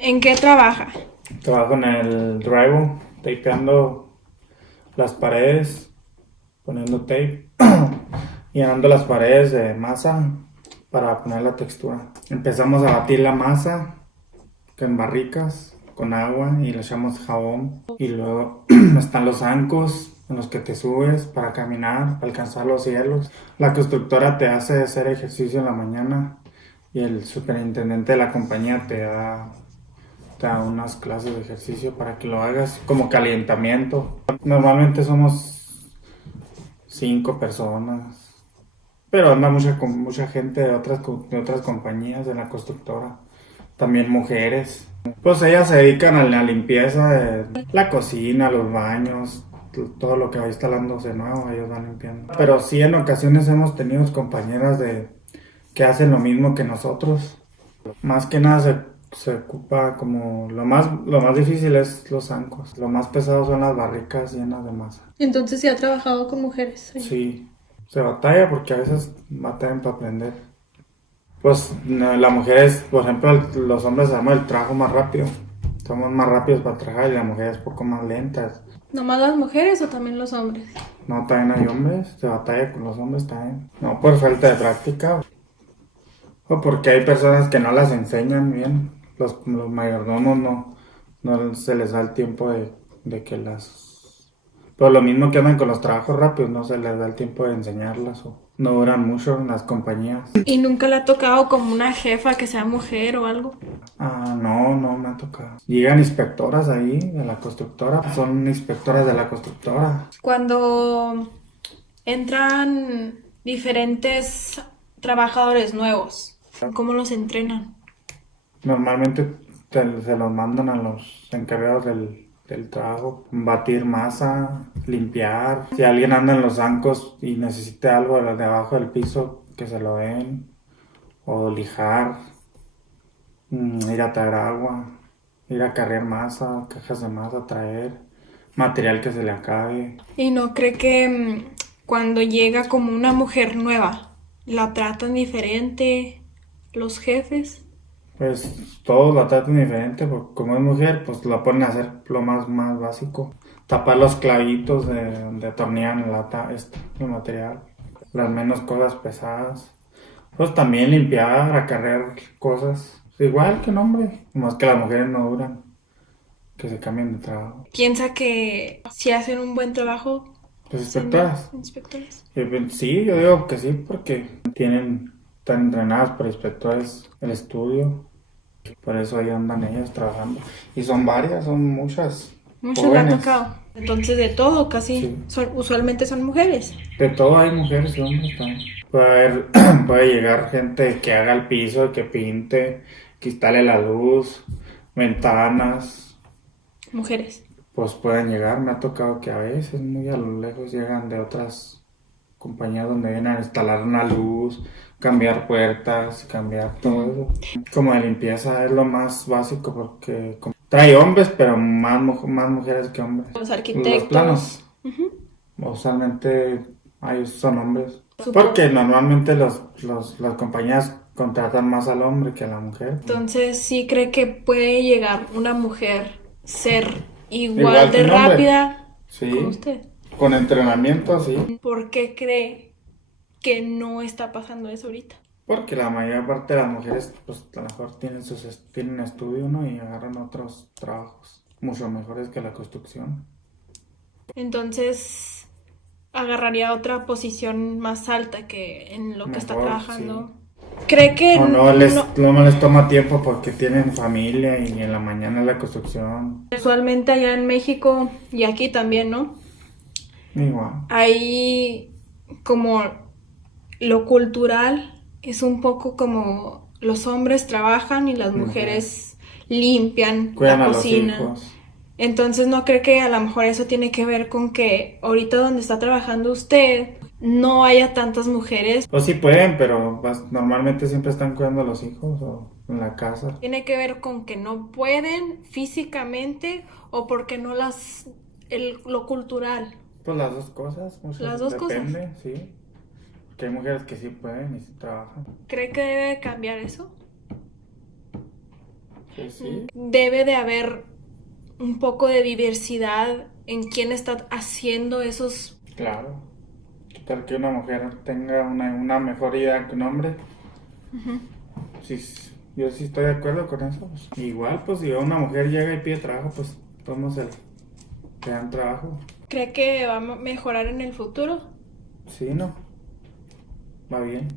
¿En qué trabaja? Trabajo en el drywall, tapeando las paredes, poniendo tape, llenando las paredes de masa para poner la textura. Empezamos a batir la masa en barricas con agua y le echamos jabón. Y luego están los zancos en los que te subes para caminar, para alcanzar los cielos. La constructora te hace hacer ejercicio en la mañana y el superintendente de la compañía te da unas clases de ejercicio para que lo hagas como calentamiento. Normalmente somos 5 personas, pero anda mucha gente de otras compañías de la constructora. También mujeres. Pues ellas se dedican a la limpieza de la cocina, los baños, todo lo que va instalándose nuevo, ellos van limpiando. Pero sí, en ocasiones hemos tenido compañeras que hacen lo mismo que nosotros. Más que nada se ocupa como lo más difícil es los zancos. Lo más pesado son las barricas llenas de masa. Entonces sí ha trabajado con mujeres. Sí, se batalla porque a veces batallan para aprender. Pues no, la mujer es, por ejemplo, los hombres hacemos el trabajo más rápido. Somos más rápidos para trabajar y la mujer es poco más lenta. ¿Nomás las mujeres o también los hombres? No, también hay hombres, se batalla con los hombres también. No por falta de práctica o porque hay personas que no las enseñan bien. Los mayordomos no se les da el tiempo de que las... Pero lo mismo que andan con los trabajos rápidos, no se les da el tiempo de enseñarlas o no duran mucho en las compañías. ¿Y nunca le ha tocado como una jefa que sea mujer o algo? No me ha tocado. Llegan inspectoras ahí de la constructora, son inspectoras de la constructora. Cuando entran diferentes trabajadores nuevos, ¿cómo los entrenan? Normalmente se los mandan a los encargados del trabajo, batir masa, limpiar. Si alguien anda en los zancos y necesita algo de abajo del piso, que se lo den. O lijar, ir a traer agua, ir a cargar masa, cajas de masa, traer material que se le acabe. ¿Y no cree que cuando llega como una mujer nueva, la tratan diferente los jefes? Pues todos la tratan diferente, porque como es mujer, pues la ponen a hacer lo más básico. Tapar los clavitos donde atornillan el material. Las menos cosas pesadas. Pues también limpiar, acarrear cosas. Igual que un hombre, más que las mujeres no duran, que se cambien de trabajo. ¿Piensa que si hacen un buen trabajo Pues siendo inspectoras. inspectores? Sí, yo digo que sí, porque están entrenadas por inspectores el estudio. Por eso ahí andan ellas trabajando. Y son varias, son muchas Muchos le ha jóvenes. tocado. Entonces de todo, casi Sí. usualmente son mujeres. De todo hay mujeres y hombres también. Puede llegar gente que haga el piso, que pinte, que instale la luz, ventanas. Mujeres. Pues pueden llegar, me ha tocado que a veces muy a lo lejos llegan de otras compañías donde vienen a instalar una luz, cambiar puertas, cambiar todo eso. Como de limpieza es lo más básico porque trae hombres, pero más mujeres que hombres. Los Los arquitectos. planos, Ujú. usualmente son hombres. Supongo. Porque normalmente las compañías contratan más al hombre que a la mujer. Entonces, ¿sí cree que puede llegar una mujer ser igual Igual de que un hombre. rápida Sí, con usted? con entrenamiento, sí. ¿Por qué cree que no está pasando eso ahorita? Porque la mayor parte de las mujeres, pues a lo mejor tienen estudio, ¿no? Y agarran otros trabajos mucho mejores que la construcción. Entonces, agarraría otra posición más alta que en lo que está Mejor, trabajando. ¿Cree que O no les toma tiempo porque tienen familia y en la mañana la construcción. usualmente allá en México y aquí también, ¿no? Igual. Ahí como lo cultural es un poco como los hombres trabajan y las mujeres limpian Cuidan la a los cocina. hijos. Entonces no cree que a lo mejor eso tiene que ver con que ahorita donde está trabajando usted no haya tantas mujeres. Pues sí pueden, pero normalmente siempre están cuidando a los hijos o en la casa. Tiene que ver con que no pueden físicamente o porque no lo cultural. Pues las dos cosas, Las dos depende, sí. Que hay mujeres que sí pueden y sí trabajan. ¿Cree que debe cambiar eso? Pues sí. Debe de haber un poco de diversidad en quién está haciendo esos... Claro. ¿Qué tal que una mujer tenga una mejor idea que un hombre? Sí, yo sí estoy de acuerdo con eso. Pues. Igual, pues si una mujer llega y pide trabajo, pues todos le dan trabajo. ¿Cree que va a mejorar en el futuro? Sí, ¿no? Va bien.